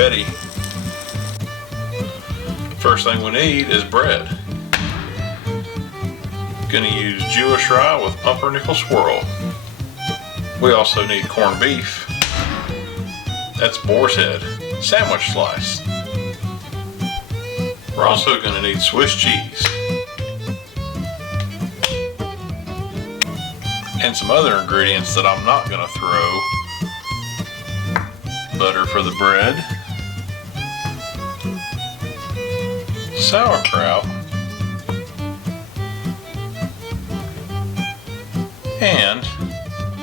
ready. First thing we need is bread. Gonna use Jewish rye with pumpernickel swirl. We also need corned beef. That's boar's head, sandwich slice. We're also gonna need Swiss cheese. And some other ingredients that I'm not gonna throw. Butter for the bread. Sauerkraut. And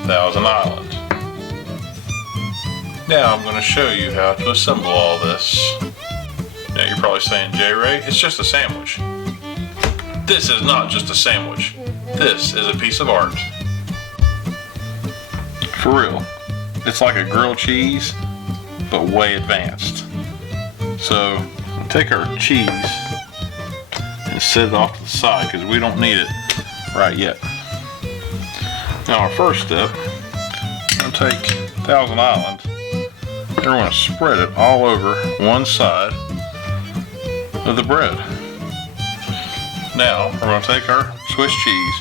Thousand Island. Now I'm going to show you how to assemble all this. Now you're probably saying, J-Ray, it's just a sandwich. This is not just a sandwich. This is a piece of art. For real. It's like a grilled cheese, but way advanced. So take our cheese and set it off to the side because we don't need it right yet. Now our first step, I'm going to take Thousand Island and we're going to spread it all over one side of the bread. Now we're going to take our Swiss cheese,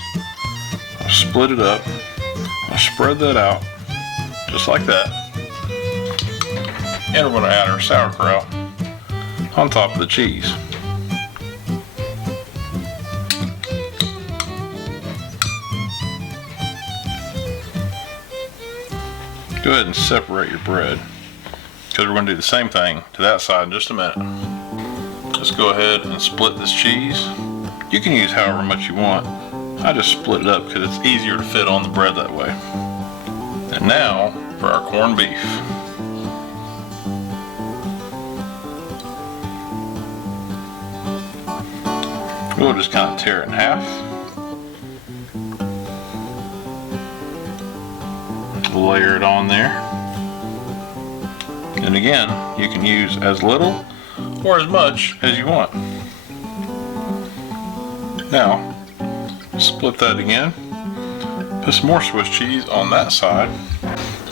split it up, spread that out just like that, and we're going to add our sauerkraut on top of the cheese. Go ahead and separate your bread because we're going to do the same thing to that side in just a minute. Just go ahead and split this cheese. You can use however much you want. I just split it up because it's easier to fit on the bread that way. And now for our corned beef. We'll just kind of tear it in half. Layer it on there. And again, you can use as little or as much as you want. Now, split that again. Put some more Swiss cheese on that side.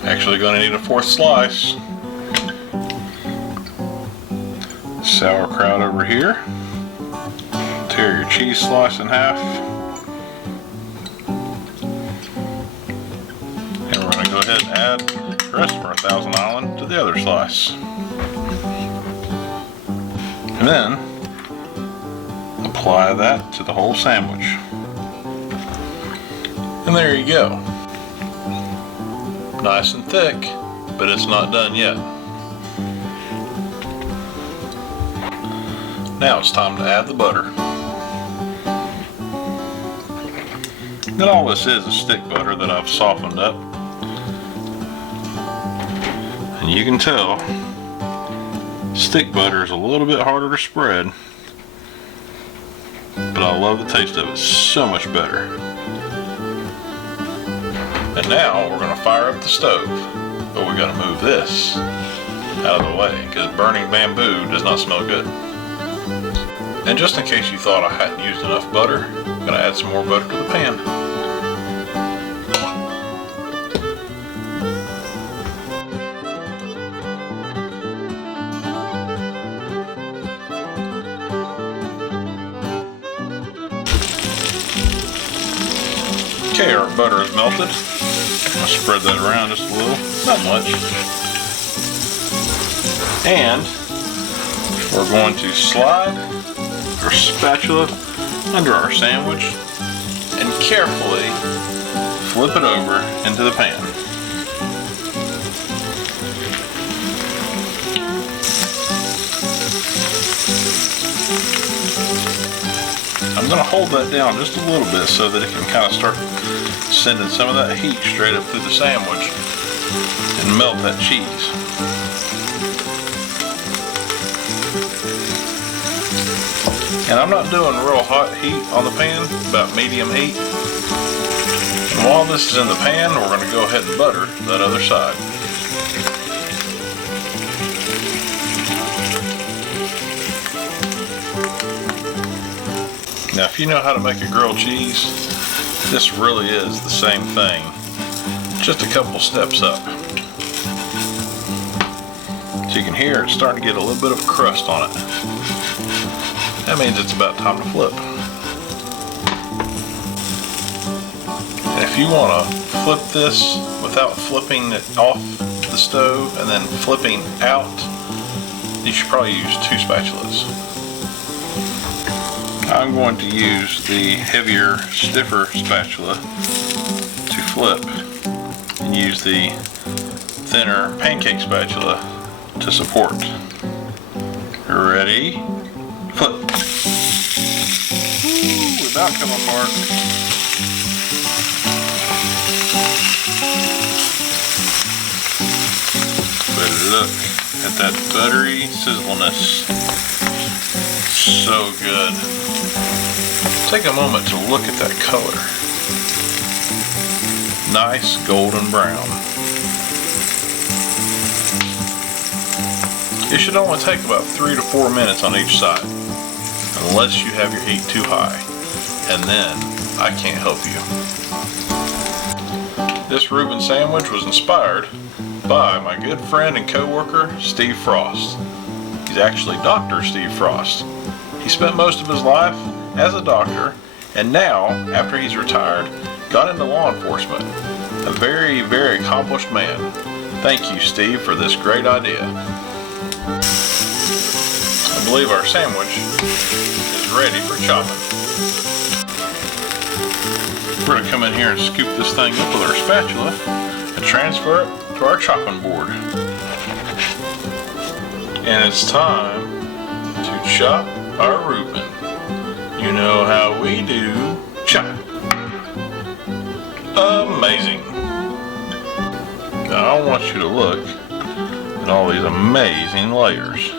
Actually going to need a fourth slice. Sauerkraut over here. Tear your cheese slice in half. And we're going to go ahead and add the rest of our Thousand Island to the other slice. And then apply that to the whole sandwich. And there you go. Nice and thick, but it's not done yet. Now it's time to add the butter. And all this is stick butter that I've softened up. And you can tell stick butter is a little bit harder to spread, but I love the taste of it so much better. And now we're going to fire up the stove, but we got to move this out of the way because burning bamboo does not smell good. And just in case you thought I hadn't used enough butter, I'm going to add some more butter to the pan. Okay, our butter is melted. I'll spread that around just a little, not much. And we're going to slide our spatula under our sandwich and carefully flip it over into the pan. I'm going to hold that down just a little bit so that it can kind of start sending some of that heat straight up through the sandwich and melt that cheese. And I'm not doing real hot heat on the pan, about medium heat. And while this is in the pan, we're going to go ahead and butter that other side. Now if you know how to make a grilled cheese, this really is the same thing, just a couple steps up. So you can hear it's starting to get a little bit of a crust on it. That means it's about time to flip. And if you want to flip this without flipping it off the stove and then flipping out, you should probably use 2 spatulas. I'm going to use the heavier, stiffer spatula to flip and use the thinner pancake spatula to support. Ready? Flip. Ooh, without coming apart. But look at that buttery sizzleness. So good. Take a moment to look at that color. Nice golden brown. It should only take about 3 to 4 minutes on each side, unless you have your heat too high, and then I can't help you. This Reuben sandwich was inspired by my good friend and co-worker, Steve Frost. He's actually Dr. Steve Frost. He spent most of his life as a doctor, and now, after he's retired, got into law enforcement. A very, very accomplished man. Thank you, Steve, for this great idea. I believe our sandwich is ready for chopping. We're going to come in here and scoop this thing up with our spatula and transfer it to our chopping board. And it's time to chop our Reuben. You know how we do. Chop. Amazing. Now I want you to look at all these amazing layers.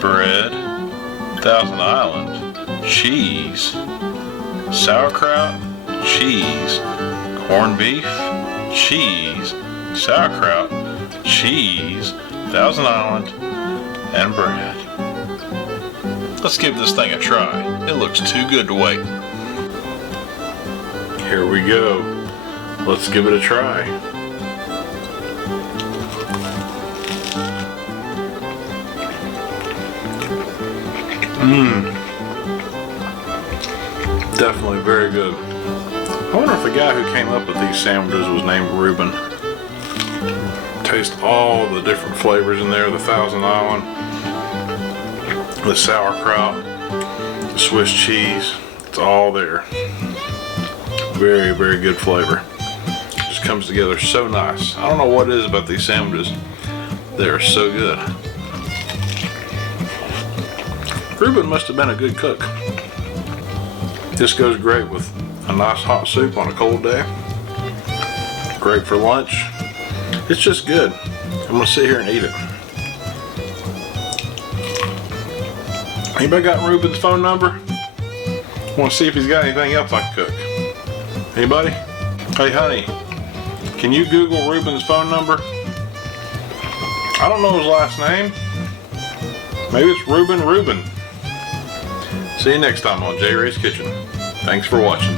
Bread, Thousand Island, cheese, sauerkraut, cheese, corned beef, cheese, sauerkraut, cheese, Thousand Island, and bread. Let's give this thing a try. It looks too good to wait. Here we go. Let's give it a try. Definitely very good. I wonder if the guy who came up with these sandwiches was named Reuben. Taste all the different flavors in there. The Thousand Island, the sauerkraut, the Swiss cheese. It's all there. Very, very good flavor. Just comes together so nice. I don't know what it is about these sandwiches. They are so good. Reuben must have been a good cook. This goes great with a nice hot soup on a cold day. Great for lunch. It's just good. I'm gonna sit here and eat it. Anybody got Reuben's phone number? Want to see if he's got anything else I can cook? Anybody? Hey honey, can you Google Reuben's phone number? I don't know his last name. Maybe it's Reuben. See you next time on J-Ray's Kitchen. Thanks for watching.